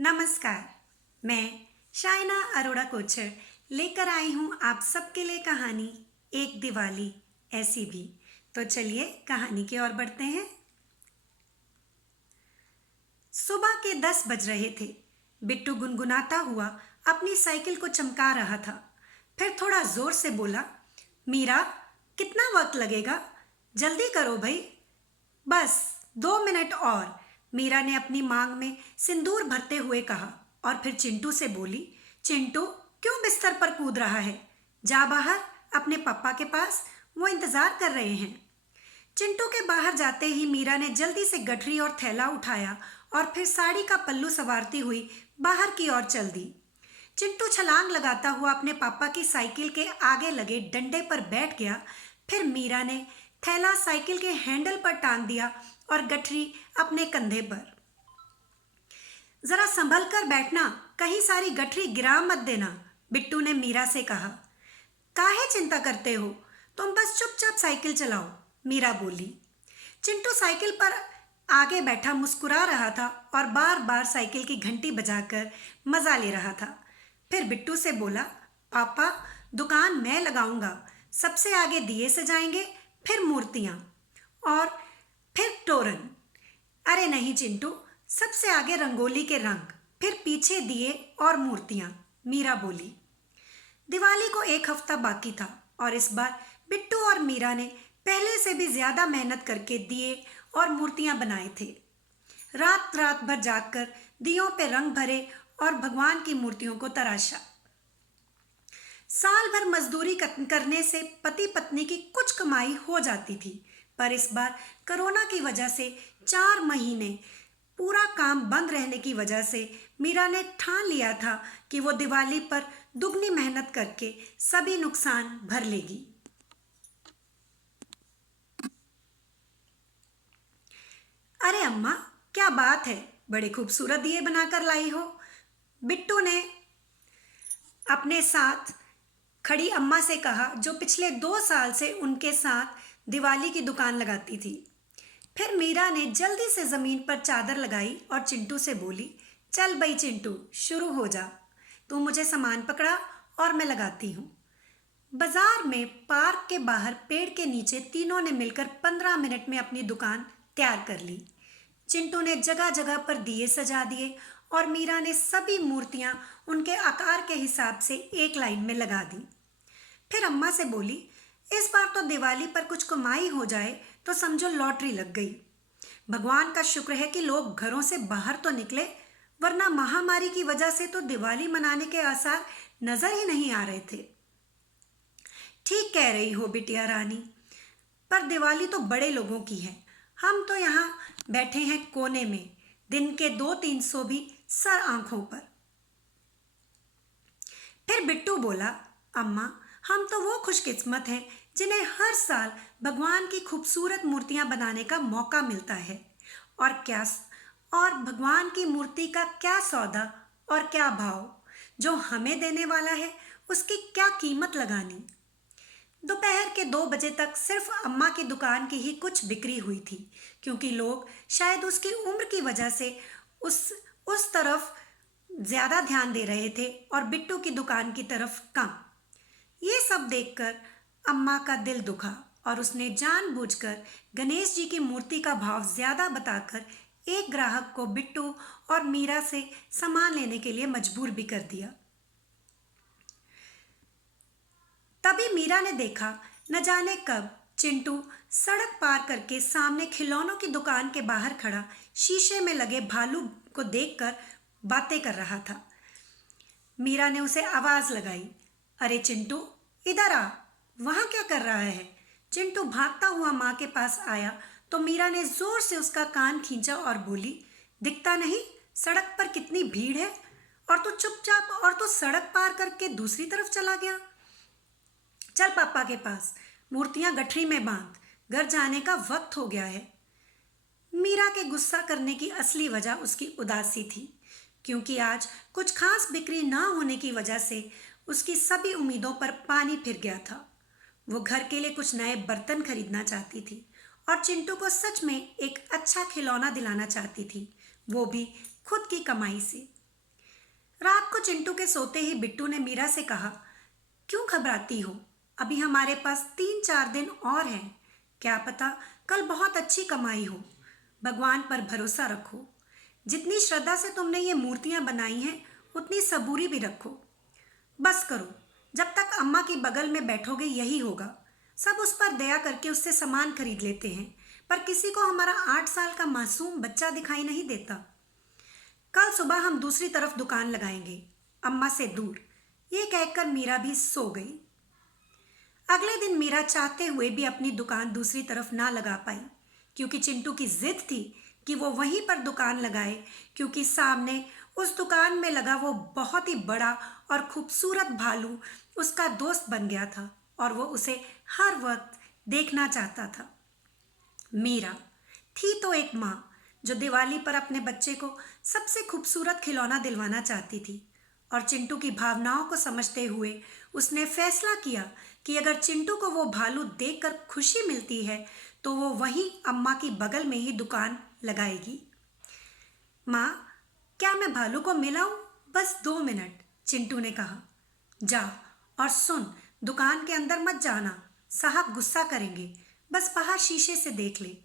नमस्कार। मैं शाइना अरोड़ा कोचर लेकर आई हूँ आप सबके लिए कहानी एक दिवाली ऐसी भी। तो चलिए कहानी की ओर बढ़ते हैं। सुबह के 10 बज रहे थे। बिट्टू गुनगुनाता हुआ अपनी साइकिल को चमका रहा था। फिर थोड़ा जोर से बोला, मीरा, कितना वक्त लगेगा? जल्दी करो भाई। बस 2 मिनट और, मीरा ने अपनी मांग में सिंदूर भरते हुए कहा और फिर चिंटू से बोली, चिंटू क्यों बिस्तर पर कूद रहा है? जा बाहर अपने पापा के पास, वो इंतजार कर रहे हैं। चिंटू के बाहर जाते ही मीरा ने जल्दी से गठरी और थैला उठाया और फिर साड़ी का पल्लू संवारती हुई बाहर की ओर चल दी। चिंटू छलांग लगाता हुआ अपने पापा की साइकिल के आगे लगे डंडे पर बैठ गया। फिर मीरा ने थैला साइकिल के हैंडल पर टांग दिया और गठरी अपने कंधे पर। जरा संभल कर बैठना, कहीं सारी गठरी गिरा मत देना, बिट्टू ने मीरा से कहा। काहे चिंता करते हो, तुम बस चुपचाप साइकिल चलाओ, मीरा बोली। चिंटू साइकिल पर आगे बैठा मुस्कुरा रहा था और बार बार साइकिल की घंटी बजाकर मजा ले रहा था। फिर बिट्टू से बोला, पापा, दुकान मैं लगाऊंगा। सबसे आगे दिए सजाएंगे, फिर मूर्तियां और फिर तोरण। अरे नहीं चिंटू, सबसे आगे रंगोली के रंग, फिर पीछे दिए और मूर्तियां, मीरा बोली। दिवाली को 1 हफ्ता बाकी था और इस बार बिट्टू और मीरा ने पहले से भी ज्यादा मेहनत करके दिए और मूर्तियां बनाए थे। रात रात भर जागकर दियों पे रंग भरे और भगवान की मूर्तियों को तराशा। साल भर मजदूरी करने से पति पत्नी की कुछ कमाई हो जाती थी, पर इस बार कोरोना की वजह से 4 महीने पूरा काम बंद रहने की वजह से मीरा ने ठान लिया था कि वो दिवाली पर दुगनी मेहनत करके सभी नुकसान भर लेगी। अरे अम्मा, क्या बात है, बड़े खूबसूरत दिए बनाकर लाई हो, बिट्टू ने अपने साथ खड़ी अम्मा से कहा, जो पिछले 2 साल से उनके साथ दिवाली की दुकान लगाती थी। फिर मीरा ने जल्दी से ज़मीन पर चादर लगाई और चिंटू से बोली, चल भाई चिंटू, शुरू हो जा। तू मुझे सामान पकड़ा और मैं लगाती हूँ। बाजार में पार्क के बाहर पेड़ के नीचे तीनों ने मिलकर 15 मिनट में अपनी दुकान तैयार कर ली। चिंटू ने जगह जगह पर दिए सजा दिए और मीरा ने सभी मूर्तियां उनके आकार के हिसाब से एक लाइन में लगा दी। फिर अम्मा से बोली, इस बार तो दिवाली पर कुछ कमाई हो जाए तो समझो लॉटरी लग गई। भगवान का शुक्र है कि लोग घरों से बाहर तो निकले, वरना महामारी की वजह से तो दिवाली मनाने के आसार नजर ही नहीं आ रहे थे। ठीक कह रही हो बिटिया रानी, पर दिवाली तो बड़े लोगों की है, हम तो यहाँ बैठे हैं कोने में, दिन के 200-300 भी सर आंखों पर। फिर बिट्टू बोला, अम्मा, हम तो वो खुशकिस्मत हैं जिन्हें हर साल भगवान की खूबसूरत मूर्तियां बनाने का मौका मिलता है। और भगवान की मूर्ति का क्या सौदा और क्या भाव, जो हमें देने वाला है उसकी क्या कीमत लगानी। दोपहर के 2 बजे तक सिर्फ अम्मा की दुकान की ही कुछ बिक्री हुई थी, क्योंकि लोग शायद उसकी उम्र की वजह से उस तरफ ज़्यादा ध्यान दे रहे थे और बिट्टू की दुकान की तरफ कम। ये सब देखकर अम्मा का दिल दुखा और उसने जानबूझकर गणेश जी की मूर्ति का भाव ज़्यादा बताकर एक ग्राहक को बिट्टू और मीरा से सामान लेने के लिए मजबूर भी कर दिया। तभी मीरा ने देखा, न जाने कब चिंटू सड़क पार करके सामने खिलौनों की दुकान के बाहर खड़ा शीशे में लगे भालू को देखकर बातें कर रहा था। मीरा ने उसे आवाज लगाई, अरे चिंटू, इधर आ, वहां क्या कर रहा है? चिंटू भागता हुआ माँ के पास आया तो मीरा ने जोर से उसका कान खींचा और बोली, दिखता नहीं सड़क पर कितनी भीड़ है, और तू सड़क पार करके दूसरी तरफ चला गया। चल पापा के पास, मूर्तियां गठरी में बांध, घर जाने का वक्त हो गया है। मीरा के गुस्सा करने की असली वजह उसकी उदासी थी, क्योंकि आज कुछ खास बिक्री ना होने की वजह से उसकी सभी उम्मीदों पर पानी फिर गया था। वो घर के लिए कुछ नए बर्तन खरीदना चाहती थी और चिंटू को सच में एक अच्छा खिलौना दिलाना चाहती थी, वो भी खुद की कमाई से। रात को चिंटू के सोते ही बिट्टू ने मीरा से कहा, क्यों घबराती हो? अभी हमारे पास 3-4 दिन और हैं। क्या पता कल बहुत अच्छी कमाई हो। भगवान पर भरोसा रखो। जितनी श्रद्धा से तुमने ये मूर्तियां बनाई हैं उतनी सबूरी भी रखो। बस करो, जब तक अम्मा की बगल में बैठोगे यही होगा। सब उस पर दया करके उससे सामान खरीद लेते हैं, पर किसी को हमारा 8 साल का मासूम बच्चा दिखाई नहीं देता। कल सुबह हम दूसरी तरफ दुकान लगाएंगे, अम्मा से दूर। ये कहकर मीरा भी सो गई। अगले दिन मीरा चाहते हुए भी अपनी दुकान दूसरी तरफ ना लगा पाई, क्योंकि चिंटू की जिद थी कि वो वहीं पर दुकान लगाए, क्योंकि सामने उस दुकान में लगा वो बहुत ही बड़ा और खूबसूरत भालू उसका दोस्त बन गया था और वो उसे हर वक्त देखना चाहता था। मीरा थी तो एक माँ जो दिवाली पर अपने बच्चे को सबसे खूबसूरत खिलौना दिलवाना चाहती थी, और चिंटू की भावनाओं को समझते हुए उसने फैसला किया कि अगर चिंटू को वो भालू देखकर खुशी मिलती है तो वो वहीं अम्मा की बगल में ही दुकान लगाएगी। माँ, क्या मैं भालू को मिलाऊं? बस 2 मिनट, चिंटू ने कहा। जा और सुन, दुकान के अंदर मत जाना, साहब गुस्सा करेंगे। बस बाहर शीशे से देख ले।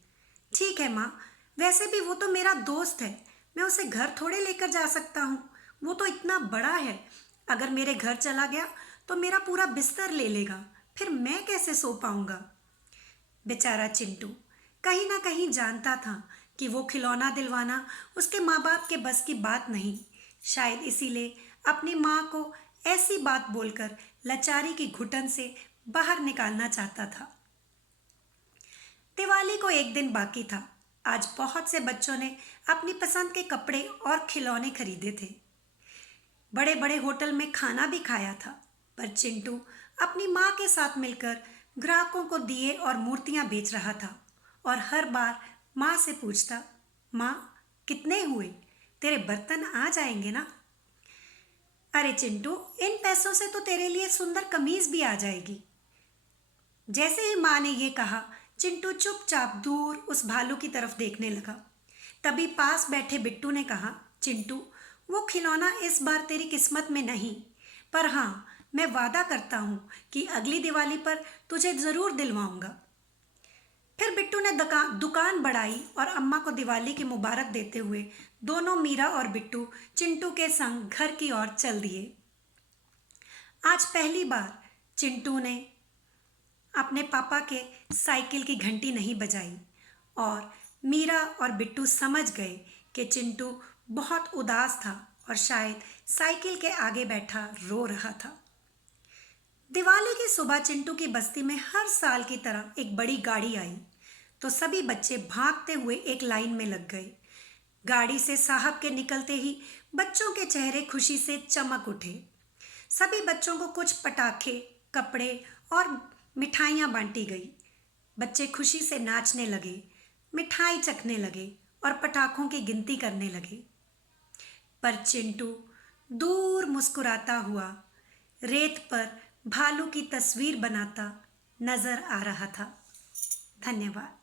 ठीक है माँ, वैसे भी वो तो मेरा दोस्त है, मैं उसे घर थोड़े लेकर जा सकता हूँ। वो तो इतना बड़ा है, अगर मेरे घर चला गया तो मेरा पूरा बिस्तर ले लेगा, फिर मैं कैसे सो पाऊंगा? बेचारा चिंटू कहीं ना कहीं जानता था कि वो खिलौना दिलवाना उसके माँ बाप के बस की बात नहीं। शायद इसीलिए अपनी माँ को ऐसी बात बोलकर लाचारी की घुटन से बाहर निकालना चाहता था। दिवाली को एक दिन बाकी था। आज बहुत से बच्चों ने अपनी पसंद के कपड़े और खिलौने खरीदे थे। बड़े बड़े होटल में खाना भी खाया था, पर चिंटू अपनी माँ के साथ मिलकर ग्राहकों को दिए और मूर्तियाँ बेच रहा था और हर बार माँ से पूछता, माँ कितने हुए? तेरे बर्तन आ जाएंगे ना? अरे चिंटू, इन पैसों से तो तेरे लिए सुंदर कमीज भी आ जाएगी। जैसे ही माँ ने ये कहा, चिंटू चुपचाप दूर उस भालू की तरफ देखने लगा। तभी पास बैठे बिट्टू ने कहा, चिंटू, वो खिलौना इस बार तेरी किस्मत में नहीं, पर हाँ, मैं वादा करता हूँ कि अगली दिवाली पर तुझे ज़रूर दिलवाऊंगा। फिर बिट्टू ने दुकान बढ़ाई और अम्मा को दिवाली की मुबारक देते हुए दोनों मीरा और बिट्टू चिंटू के संग घर की ओर चल दिए। आज पहली बार चिंटू ने अपने पापा के साइकिल की घंटी नहीं बजाई और मीरा और बिट्टू समझ गए कि चिंटू बहुत उदास था और शायद साइकिल के आगे बैठा रो रहा था। दिवाली की सुबह चिंटू की बस्ती में हर साल की तरह एक बड़ी गाड़ी आई तो सभी बच्चे भागते हुए एक लाइन में लग गए। गाड़ी से साहब के निकलते ही बच्चों के चेहरे खुशी से चमक उठे। सभी बच्चों को कुछ पटाखे, कपड़े और मिठाइयाँ बांटी गई। बच्चे खुशी से नाचने लगे, मिठाई चखने लगे और पटाखों की गिनती करने लगे। पर चिंटू दूर मुस्कुराता हुआ रेत पर भालू की तस्वीर बनाता नजर आ रहा था। धन्यवाद।